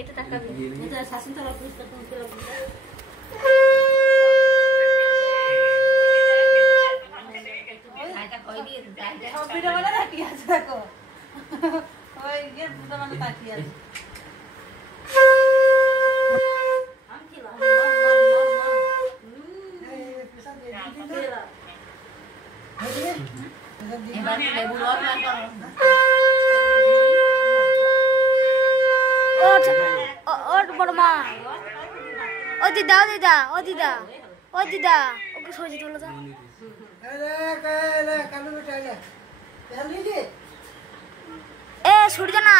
এটা তাকাবি এটা শাসন তোলা পুস্তক তোলা এটা কই দিয়ে দাদা সব ভিডিও বলা রাখি আছে দেখো ওই যে দুটো মানে তাকিয়ে আছে দিদা ওকে সরিয়ে তোলো তো এ সরিয়ে না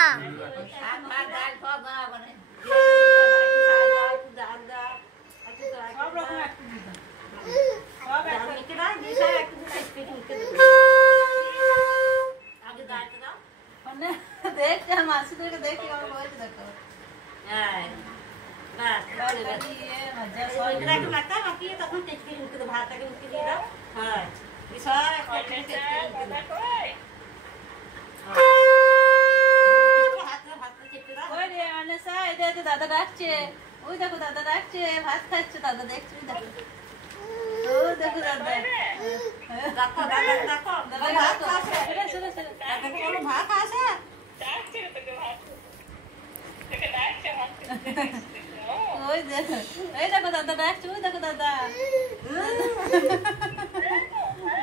দেখতে মাসুদেরকে দেখি আমার বলতে দেখো তখন টেস্টি উঠে দাও ভাতটাকে উঠে দিয়ে দাও হ্যাঁ দাদা ডাকছে ওই দেখো দাদা ডাকছে ভাত খাচ্ছে দাদা দেখছি দেখো ও দেখো দাদা দেখো দাদা দেখো দাদা ভাত খাচ্ছে ভাত আসে ওই দেখো এই দেখো দাদা ডাকছে ওই দেখো দাদা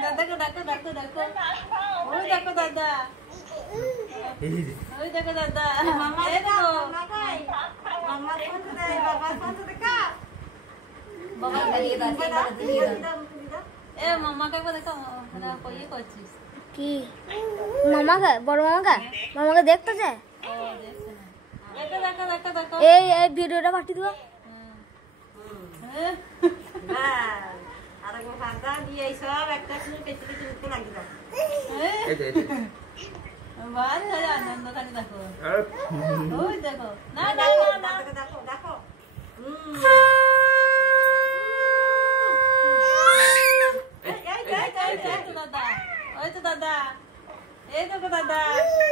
দাদাকে ডাকো ডাকো ডাকো ওই দেখো দাদা ওই দেখো দাদা মামা দেখো মামা ফোন দে বাবা ফোন দে কা বাবা দিয়ে দাও এ মামা কে দেখো না কই করছিস কি মামাকে বড় মামাকে দেখতে যায় ও দেখছ না দেখো দেখো দেখো দেখো এই ভিডিওটা পাঠিয়ে দিও হ্যাঁ আর গো ফাদা দিয়ে সব একটা শুনে কেটে কেটে উঠতে লাগি দাও এই বাস হয়ে আনন্দ খালি দেখো ওই দেখো না না না দেখো দেখো ওই তো দাদা এই দেখো দাদা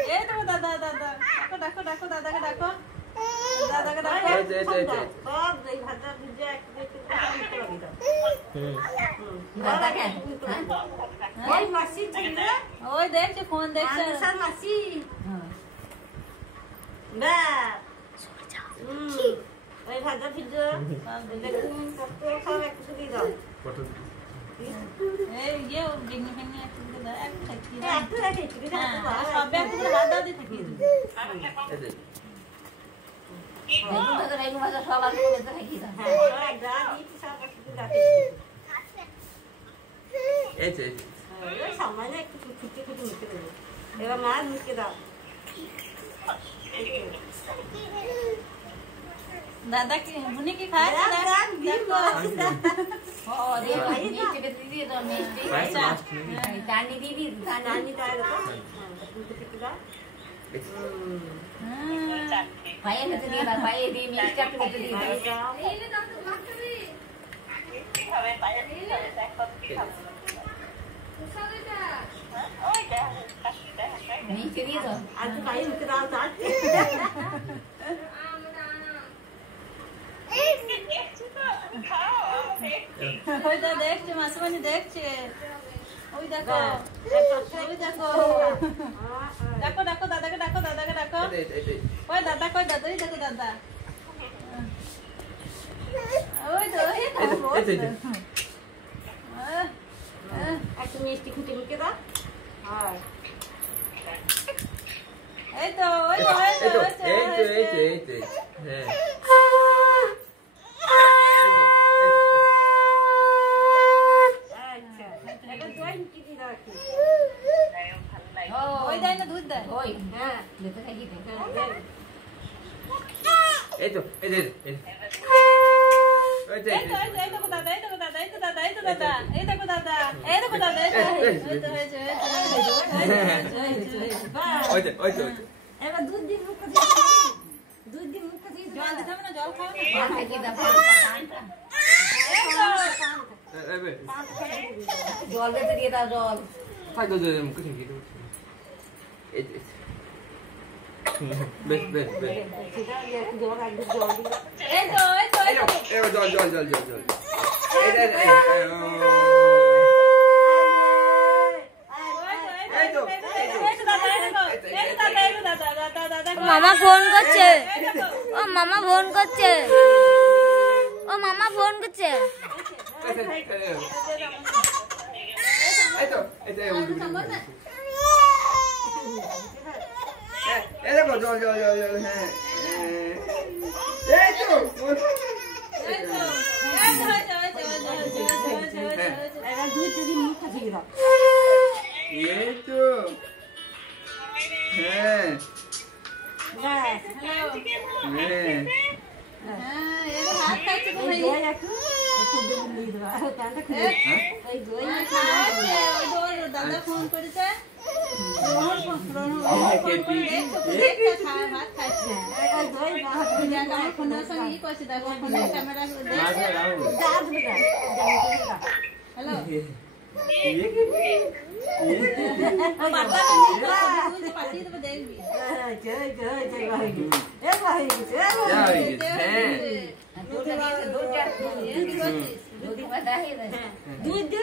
এই দেখো দাদা দাদা ডাকো ডাকো দাদাকে ডাকো দাদাকে ডাকো সব এই ভাতটা ভিজে একটু একটু লাগি দাও দাদাকে ওই মাসি ছিল ওই দেখছে ফোন দেখছে স্যার মাসি না ওই ভাজা ভিজে দেখুন সব একটু দিয়ে দাও এই যে ডিঙ্গি ফেঙ্গি একটু দিয়ে দাও একটু রেখে সব একটু করে ভাজা দিয়ে থাকি দাদা রাইগো ভাজা সব আলু দিয়ে থাকি দাও হ্যাঁ যা দিছি সব একটু রাখি এই যে এই সামান্য একটু ফুটে ফুটে মিশে দেবো এবার মাছ মিশে দাও দাদা কি বুনি কি খায় দেখো ও দে ভাই মিষ্টি কে দিদি দাও মিষ্টি আচ্ছা দানি দিদি দানি দাও ফুটে দাও ভাই এনে দিয়ে দাও ভাই দি মিষ্টি একটু দিয়ে দাও এই নে দাও তো ভাত খাবি কি খাবে ভাই দেখো কি খাবে नीचे दिए तो आज तो काई उतरा था ওই তো দেখছে মাসুমানি দেখছে ওই দেখো ওই দেখো দেখো দেখো দাদাকে ডাকো দাদাকে ডাকো ওই দাদা কই দাদা ওই দেখো দাদা ওই তো ওই একটু মিষ্টি খুঁটে মুখে দাও এই তো ওই তো এই তো হ্যাঁ আচ্ছা এটা তুই কি দি দাও কি ওই দেয় না দুধ দেয় ওই হ্যাঁ দেখো খাই দিতে এই তো এই দে এই দেখো দাদা এই দেখো দাদা এই দেখো দাদা এই দেখো দাদা এই দেখো দাদা এই দেখো দাদা ওই তো এবার দুধ দিন মুখ দিয়ে দুধ দিন মুখ দিয়ে জল দিতে হবে না জল খাও না ভাত খাই দাও জল বেঁচে দিয়ে দাও জল ফাইদা জল মুখে ঠেকিয়ে দেবো এই বেশ বেশ বেশ জল একটু জল দিও জল জল জল জল জল মামা ফোন করছে ও মামা ফোন করছে ও মামা ফোন করছে দেখো জল জল জল জল হ্যাঁ এই তো দুধ যদি মুখে দিয়ে দাও এই তো হ্যাঁ হ্যাঁ দাদা ফোন করেছে হ্যালো দুধ